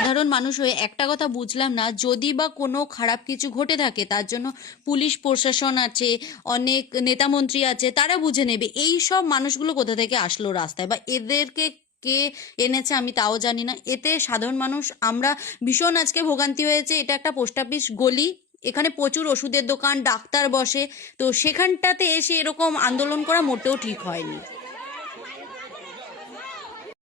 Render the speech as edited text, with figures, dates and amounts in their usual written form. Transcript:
সাধারণ মানুষ হয়ে একটা কথা বুঝলাম না, যদি বা কোনো খারাপ কিছু ঘটে থাকে তার জন্য পুলিশ প্রশাসন আছে, অনেক নেতামন্ত্রী আছে, তারা বুঝে নেবে। এই সব মানুষগুলো কোথা থেকে আসলো রাস্তায়, বা এদেরকে কে এনেছে আমি তাও জানি না। এতে সাধারণ মানুষ আমরা ভীষণ আজকে ভোগান্তি হয়েছে। এটা একটা পোস্ট অফিস গলি, এখানে প্রচুর ওষুধের দোকান, ডাক্তার বসে, তো সেখানটাতে এসে এরকম আন্দোলন করা মোটেও ঠিক হয়নি।